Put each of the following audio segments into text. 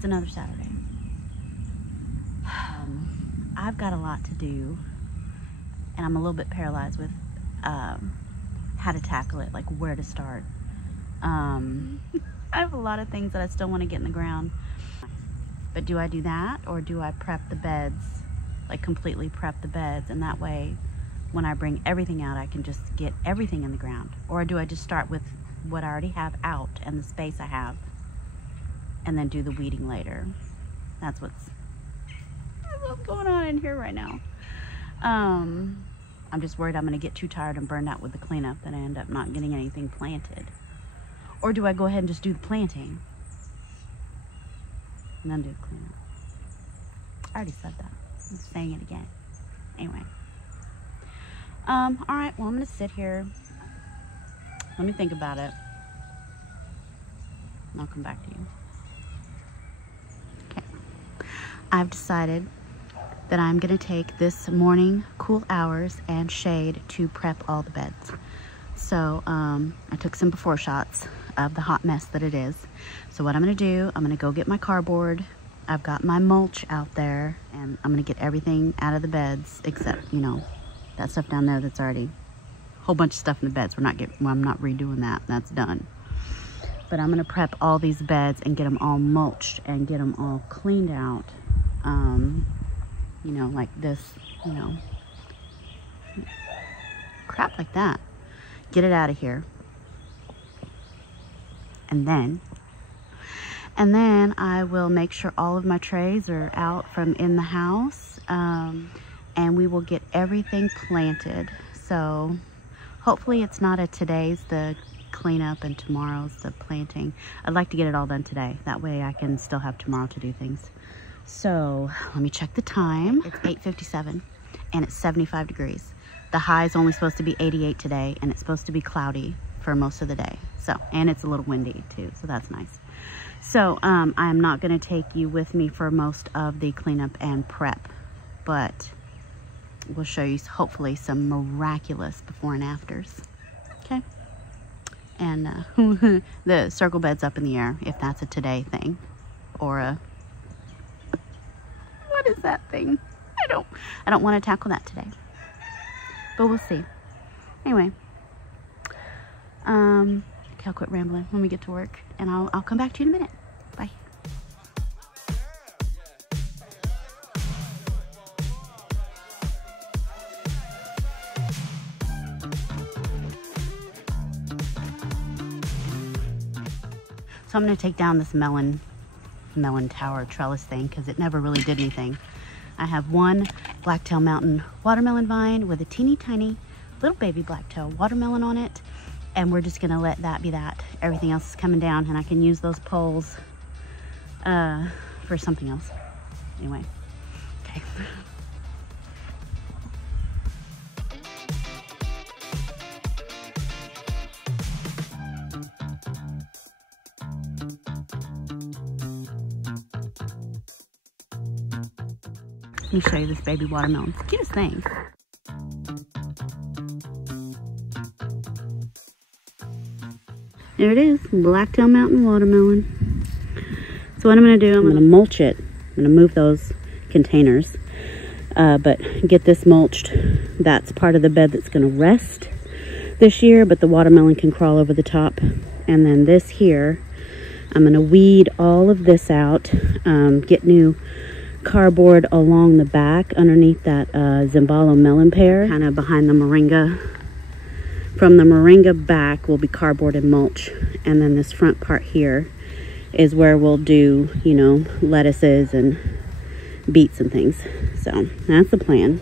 it's another Saturday. I've got a lot to do, and I'm a little bit paralyzed with how to tackle it, like where to start. I have a lot of things that I still want to get in the ground. But do I do that, or do I prep the beds, like completely prep the beds, and that way when I bring everything out I can just get everything in the ground? Or do I just start with what I already have out and the space I have, and then do the weeding later? That's what's going on in here right now. I'm just worried I'm going to get too tired and burned out with the cleanup that I end up not getting anything planted. Or do I go ahead and just do the planting and then do the cleanup? I already said that. I'm saying it again. Anyway. All right, well, I'm going to sit here. Let me think about it. And I'll come back to you. Okay. I've decided that I'm going to take this morning cool hours and shade to prep all the beds. So I took some before shots of the hot mess that it is. So what I'm going to do, I'm going to go get my cardboard. I've got my mulch out there, and I'm going to get everything out of the beds except, you know, that stuff down there that's already a whole bunch of stuff in the beds. I'm not redoing that. That's done. But I'm going to prep all these beds and get them all mulched and get them all cleaned out. You know, like this, you know, crap like that. Get it out of here. And then I will make sure all of my trays are out from in the house, and we will get everything planted. So hopefully it's not today's the cleanup and tomorrow's the planting. I'd like to get it all done today. That way I can still have tomorrow to do things. So let me check the time. It's 8:57 and it's 75 degrees. The high is only supposed to be 88 today, and it's supposed to be cloudy for most of the day. So, and it's a little windy too, so that's nice. So I'm not going to take you with me for most of the cleanup and prep, but we'll show you hopefully some miraculous before and afters. Okay. And the circle bed's up in the air, if that's a today thing, or a, what is that thing? I don't want to tackle that today, but we'll see. Anyway, okay, I'll quit rambling when we get to work, and I'll come back to you in a minute. Bye. So I'm going to take down this melon tower trellis thing because it never really did anything. I have one Blacktail Mountain watermelon vine with a teeny tiny little baby blacktail watermelon on it, and we're just going to let that be that. Everything else is coming down, and I can use those poles for something else. Anyway, okay. Let me show you this baby watermelon. It's the cutest thing. There it is, Blacktail Mountain watermelon. So what I'm going to do, I'm going to mulch it. I'm going to move those containers, but get this mulched. That's part of the bed that's going to rest this year, but the watermelon can crawl over the top. And then this here, I'm going to weed all of this out, get new cardboard along the back underneath that Zimbalo melon pear, kind of behind the moringa. From the moringa back will be cardboard and mulch, and then this front part here is where we'll do, you know, lettuces and beets and things. So that's the plan.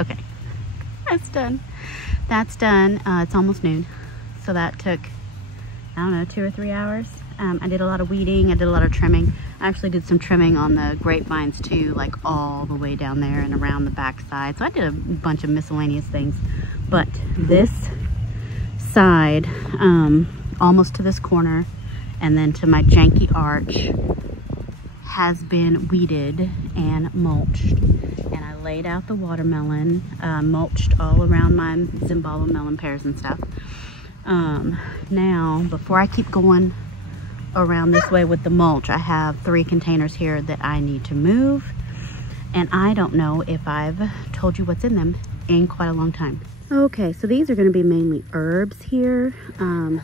Okay, that's done. That's done. It's almost noon. So that took, I don't know, 2 or 3 hours. I did a lot of weeding. I did a lot of trimming. I actually did some trimming on the grapevines too, like all the way down there and around the back side. So I did a bunch of miscellaneous things. But this side, almost to this corner, and then to my janky arch, has been weeded and mulched. And I laid out the watermelon, mulched all around my Zimbabwe melon pears and stuff. Now, before I keep going around this way with the mulch, I have 3 containers here that I need to move, and I don't know if I've told you what's in them in quite a long time. Okay, so these are going to be mainly herbs here.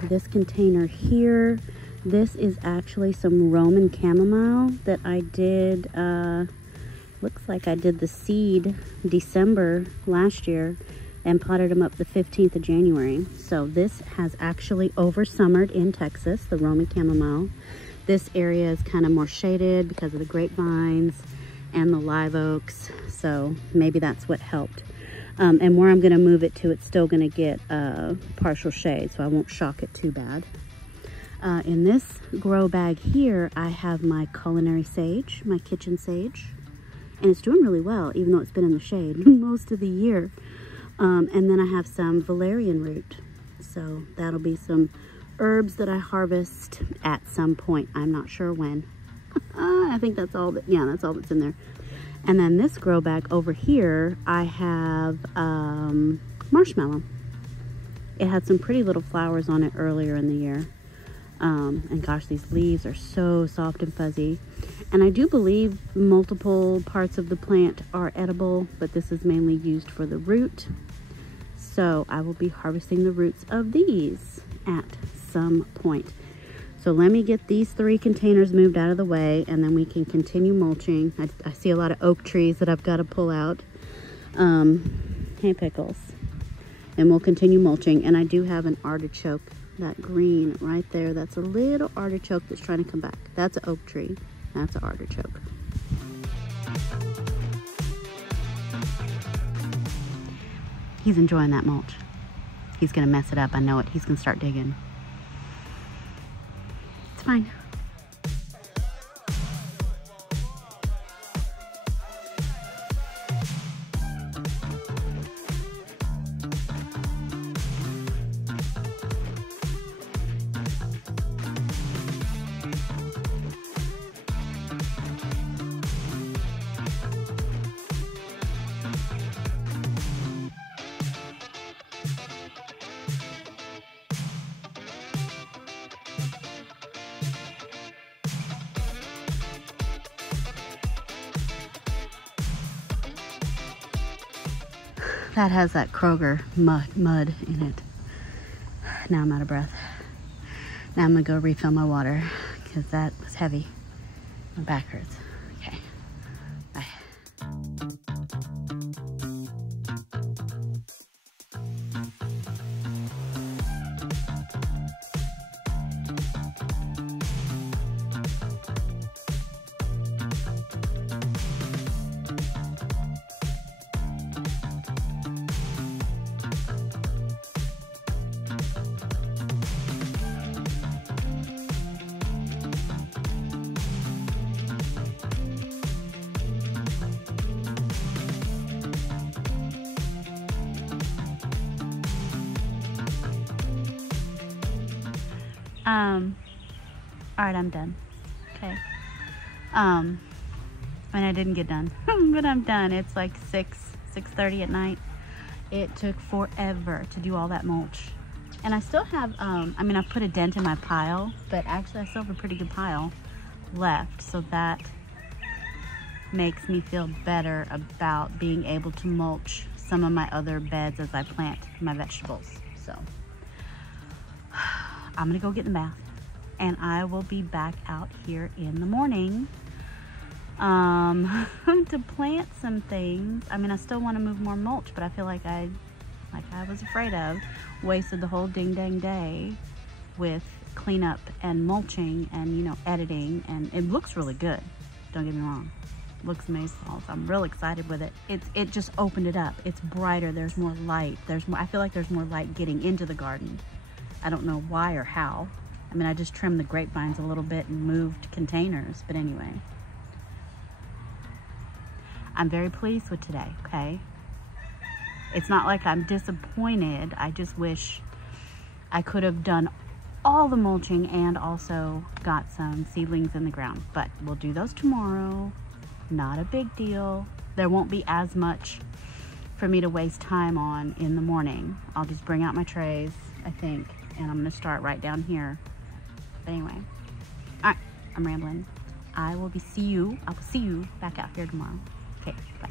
This container here, this is actually some Roman chamomile that I did, looks like I did the seed December last year and potted them up the 15th of January. So this has actually over-summered in Texas, the Roman chamomile. This area is kind of more shaded because of the grapevines and the live oaks. So maybe that's what helped. And where I'm gonna move it to, it's still gonna get partial shade, so I won't shock it too bad. In this grow bag here, I have my culinary sage, my kitchen sage. And it's doing really well, even though it's been in the shade most of the year. And then I have some valerian root. So that'll be some herbs that I harvest at some point. I'm not sure when. I think that's all that, yeah, that's all that's in there. And then this grow bag over here, I have marshmallow. It had some pretty little flowers on it earlier in the year. And gosh, these leaves are so soft and fuzzy. And I do believe multiple parts of the plant are edible, but this is mainly used for the root. So I will be harvesting the roots of these at some point. So let me get these 3 containers moved out of the way, and then we can continue mulching. I see a lot of oak trees that I've got to pull out. Hey, pickles. And we'll continue mulching. And I do have an artichoke, that green right there. That's a little artichoke that's trying to come back. That's an oak tree. That's an artichoke. He's enjoying that mulch. He's gonna mess it up, I know it. He's gonna start digging. It's fine. That has that Kroger mud in it. Now I'm out of breath. Now I'm gonna go refill my water because that was heavy. My back hurts. Okay, bye. All right, I'm done. Okay. And I didn't get done, but I'm done. It's like 6:30 at night. It took forever to do all that mulch. And I still have, I mean, I put a dent in my pile, but actually I still have a pretty good pile left. So that makes me feel better about being able to mulch some of my other beds as I plant my vegetables. So I'm gonna go get in the bath, and I will be back out here in the morning to plant some things. I mean, I still want to move more mulch, but I feel like I was afraid of, wasted the whole ding dang day with cleanup and mulching and, you know, editing, and it looks really good. Don't get me wrong. looks amazing. So I'm real excited with it. It just opened it up. It's brighter. There's more light. There's more. I feel like there's more light getting into the garden. I don't know why or how. I mean, I just trimmed the grapevines a little bit and moved containers. But anyway, I'm very pleased with today. Okay. It's not like I'm disappointed. I just wish I could have done all the mulching and also got some seedlings in the ground, but we'll do those tomorrow. Not a big deal. There won't be as much for me to waste time on in the morning. I'll just bring out my trays, I think, and I'm gonna start right down here. But anyway, all right, I'm rambling. I will see you back out here tomorrow. Okay, bye.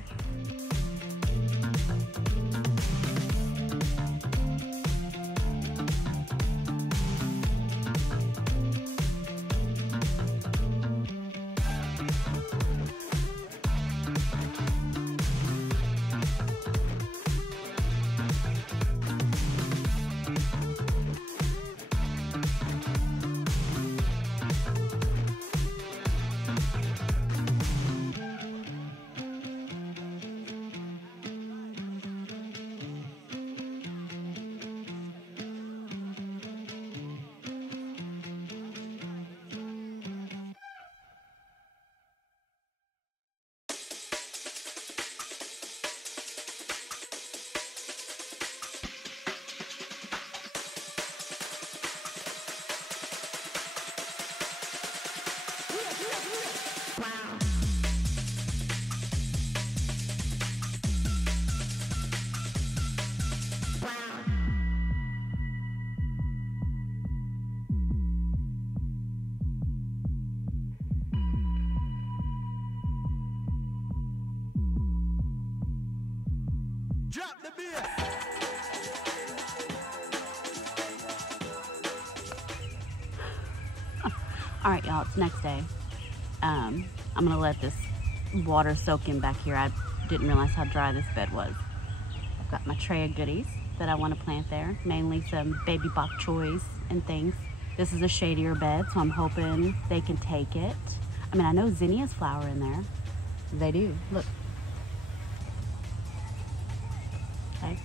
Drop the bass. All right, y'all, it's next day. I'm gonna let this water soak in back here. I didn't realize how dry this bed was. I've got my tray of goodies that I want to plant there, mainly some baby bok choys and things. This is a shadier bed, so I'm hoping they can take it. I mean, I know zinnias flower in there. They do, look. Okay.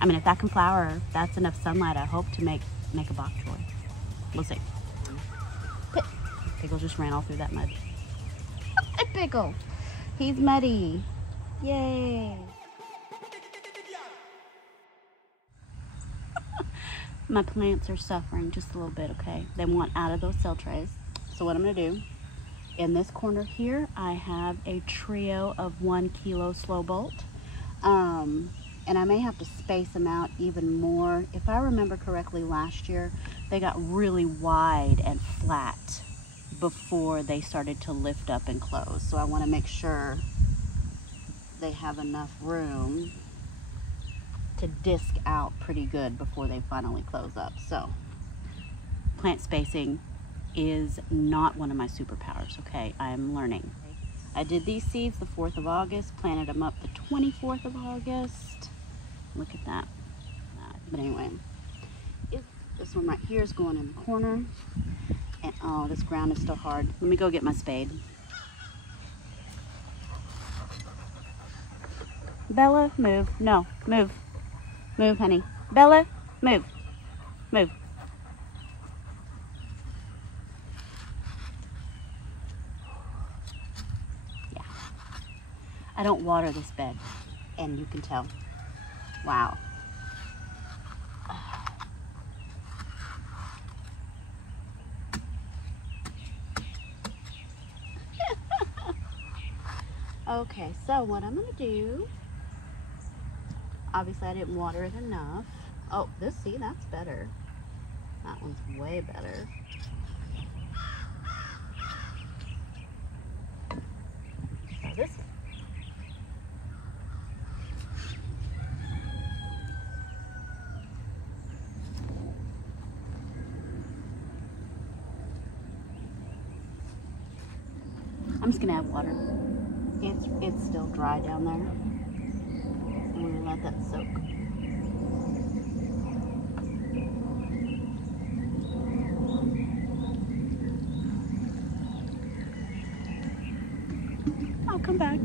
I mean, if that can flower, that's enough sunlight, I hope, to make a bok choy. We'll see. Pickle just ran all through that mud. Pickle, he's muddy. Yay. My plants are suffering just a little bit, okay? They want out of those cell trays. So what I'm gonna do, in this corner here, I have a trio of 1 kilo slow bolt. And I may have to space them out even more. If I remember correctly, last year, they got really wide and flat before they started to lift up and close. So I want to make sure they have enough room to disc out pretty good before they finally close up. So plant spacing is not one of my superpowers, okay? I am learning. I did these seeds the 4th of August, planted them up the 24th of August. Look at that. But anyway, this one right here is going in the corner. And oh, this ground is still hard. Let me go get my spade. Bella, move. No, move. Move, honey. Bella, move. Move. Yeah. I don't water this bed, and you can tell. Wow. Okay, so what I'm gonna do, obviously I didn't water it enough. Oh, see, that's better. That one's way better. So this one. I'm just gonna add water. It's still dry down there. I'm gonna let that soak. come back.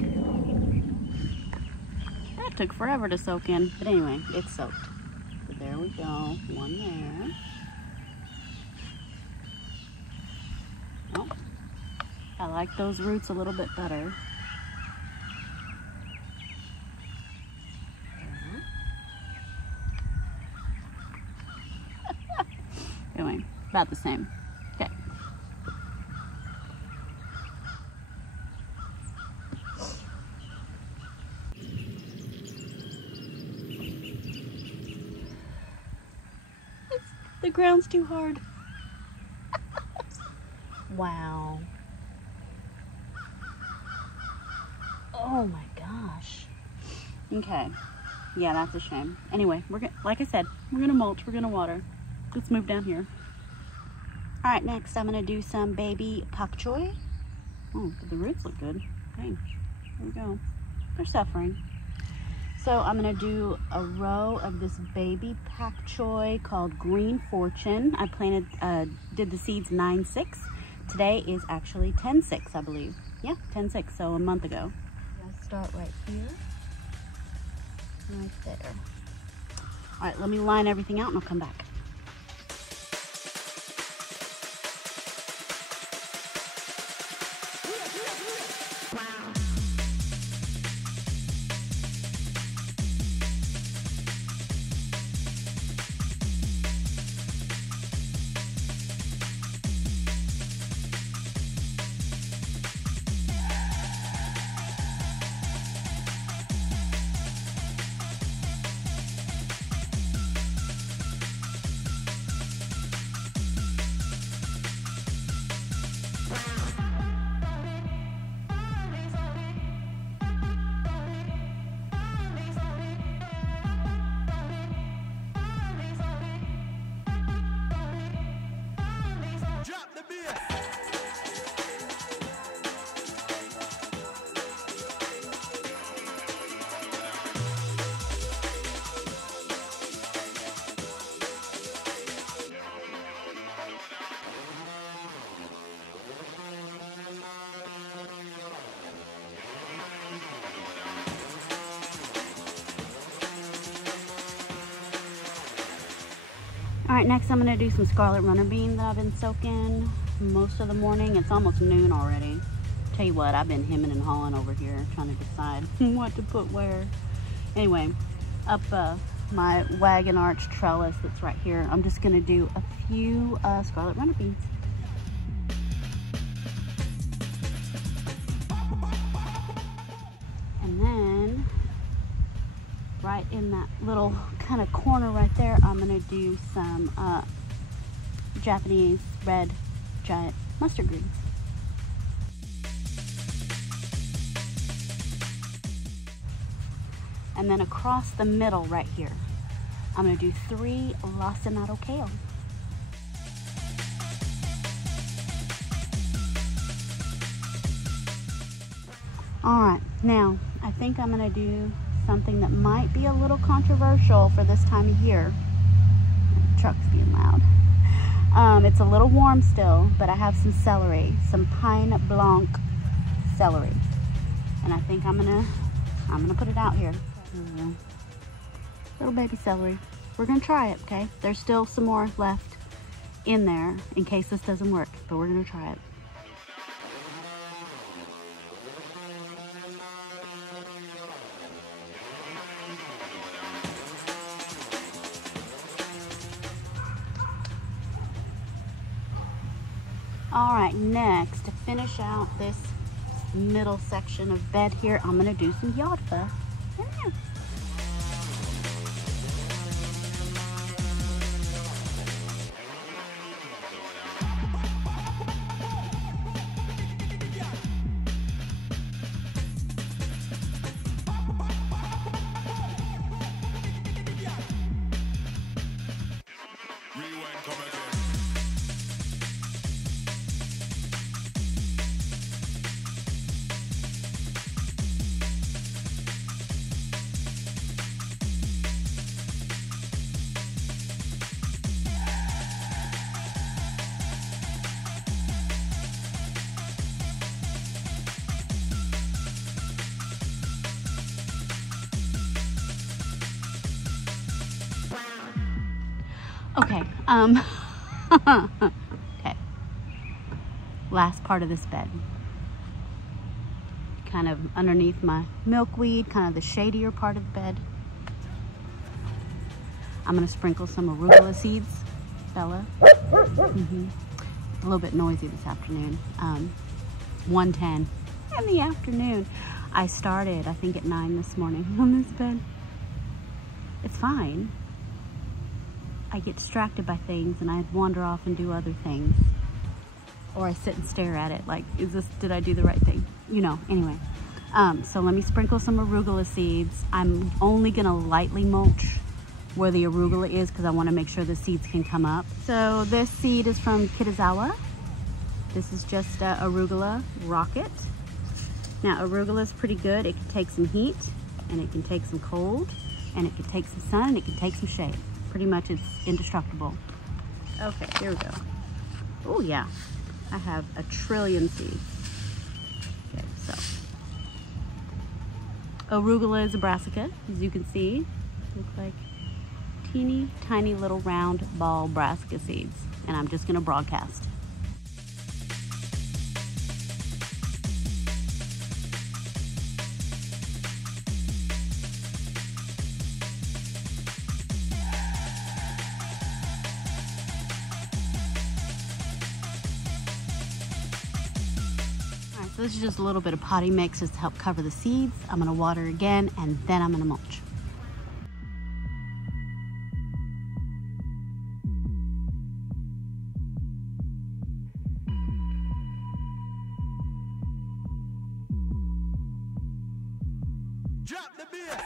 That took forever to soak in. But anyway, it's soaked. So there we go. One there. Oh, I like those roots a little bit better. Anyway, about the same. Okay. The ground's too hard. Wow. Oh my gosh. Okay. Yeah, that's a shame. Anyway, like I said, we're gonna mulch, we're gonna water. Let's move down here. All right, next I'm gonna do some baby pak choi. Oh, the roots look good. Dang, there we go. They're suffering. So I'm gonna do a row of this baby pak choi called Green Fortune. I planted, did the seeds 9/6. Today is actually 10/6, I believe. Yeah, 10/6, so a month ago. I'll start right here, right there. All right, let me line everything out and I'll come back. Drop the bass. All right, next I'm gonna do some scarlet runner bean that I've been soaking most of the morning. It's almost noon already. Tell you what, I've been hemming and hawing over here trying to decide what to put where. Anyway, up my wagon arch trellis that's right here, I'm just gonna do a few scarlet runner beans. And then right in that little kind of corner right there, I'm gonna do some Japanese red giant mustard greens. And then across the middle right here, I'm gonna do 3 lacinato kale. All right, now I think I'm gonna do something that might be a little controversial for this time of year. The truck's being loud. It's a little warm still, but I have some celery, some Pine Blanc celery, and I think I'm gonna put it out here. Little baby celery. We're gonna try it, okay? There's still some more left in there in case this doesn't work, but we're gonna try it. All right, next, to finish out this middle section of bed here, I'm gonna do some yodfa. Yeah. Rewind, come again. Okay, okay. Last part of this bed. Kind of underneath my milkweed, kind of the shadier part of the bed. I'm gonna sprinkle some arugula seeds, Bella. A little bit noisy this afternoon. 1:10 in the afternoon. I started, I think, at 9 this morning on this bed. It's fine. I get distracted by things and I wander off and do other things. Or I sit and stare at it like, did I do the right thing? You know, anyway. So let me sprinkle some arugula seeds. I'm only gonna lightly mulch where the arugula is because I want to make sure the seeds can come up. So this seed is from Kitazawa. This is just arugula rocket. Now arugula is pretty good. It can take some heat and it can take some cold and it can take some sun and it can take some shade. Pretty much it's indestructible. Okay, here we go. Oh yeah, I have a trillion seeds. Okay, so arugula is a brassica, as you can see. Looks like teeny tiny little round ball brassica seeds, and I'm just gonna broadcast. All right, so this is just a little bit of potting mix just to help cover the seeds. I'm gonna water again, and then I'm gonna mulch. Drop the beer.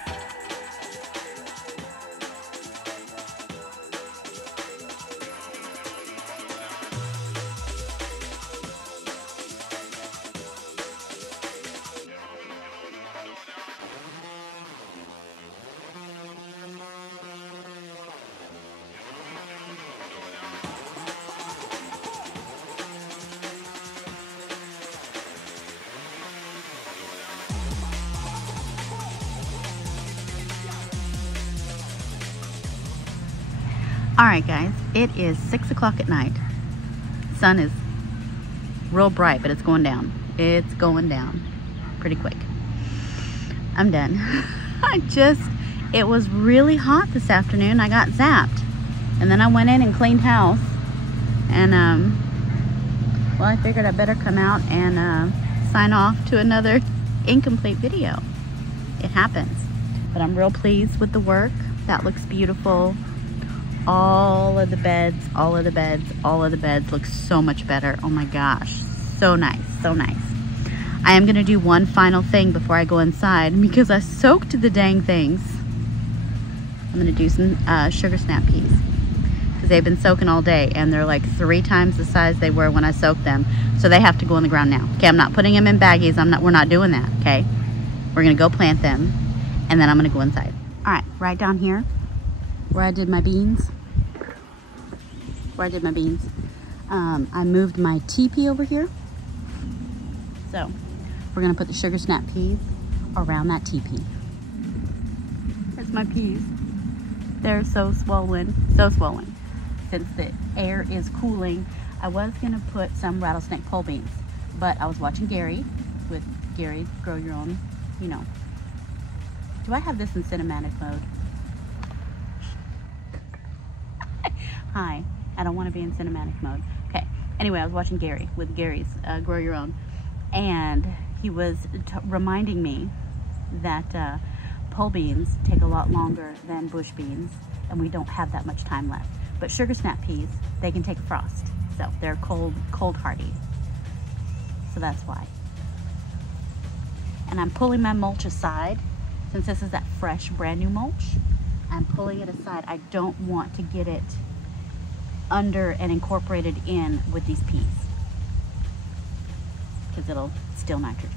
All right, guys, it is 6 o'clock at night. Sun is real bright, but it's going down. It's going down pretty quick. I'm done. It was really hot this afternoon. I got zapped. And then I went in and cleaned house. And, well, I figured I better come out and sign off to another incomplete video. It happens. But I'm real pleased with the work. That looks beautiful. All of the beds look so much better. Oh my gosh, so nice, so nice. I am gonna do one final thing before I go inside because I soaked the dang things. I'm gonna do some sugar snap peas because they've been soaking all day and they're like 3 times the size they were when I soaked them. So they have to go in the ground now. Okay, I'm not putting them in baggies. We're not doing that, okay? We're gonna go plant them and then I'm gonna go inside. All right, right down here where I did my beans. I moved my teepee over here. So we're gonna put the sugar snap peas around that teepee. There's my peas. They're so swollen, so swollen. Since the air is cooling, I was gonna put some rattlesnake pole beans, but I was watching Gary with Gary's Grow Your Own, you know. Do I have this in cinematic mode? Hi. I don't want to be in cinematic mode. Okay. Anyway, I was watching Gary with Gary's Grow Your Own, and he was reminding me that pole beans take a lot longer than bush beans, and we don't have that much time left. But sugar snap peas, they can take frost, so they're cold hardy. So that's why. And I'm pulling my mulch aside, since this is that fresh, brand new mulch. I'm pulling it aside. I don't want to get it under and incorporated in with these peas because it'll steal nitrogen.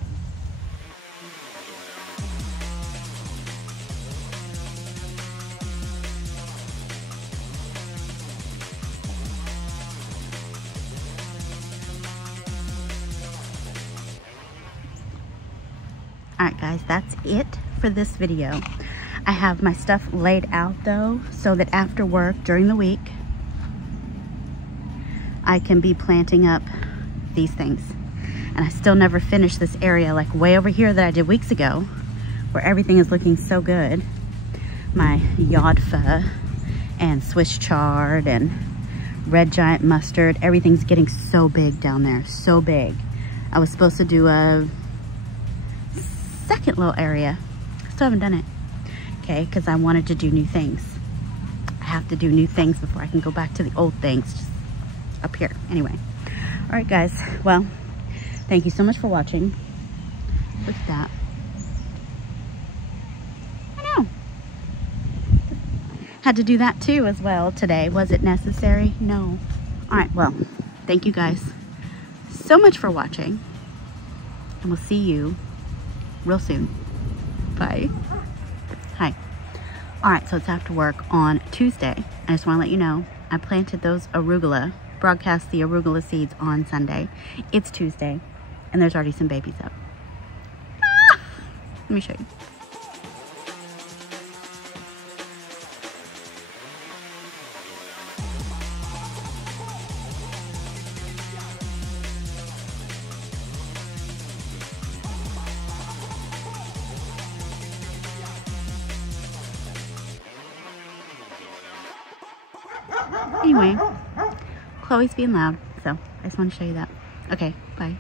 All right, guys, that's it for this video. I have my stuff laid out though, so that after work during the week, I can be planting up these things. And I still never finished this area like way over here that I did weeks ago, where everything is looking so good. My yodfa and Swiss chard and red giant mustard, everything's getting so big down there, so big. I was supposed to do a second little area. Still haven't done it, okay, because I wanted to do new things. I have to do new things before I can go back to the old things just up here. Anyway, all right guys, well, thank you so much for watching. Look at that. I know. Had to do that too as well today. Was it necessary? No. All right, well, thank you guys so much for watching, and we'll see you real soon. Bye. Hi. All right, so it's after work on Tuesday. I just want to let you know I planted those arugula, broadcast the arugula seeds on Sunday. It's Tuesday, and there's already some babies up. Ah! Let me show you. Anyway, Chloe's being loud, so I just want to show you that. Okay, bye.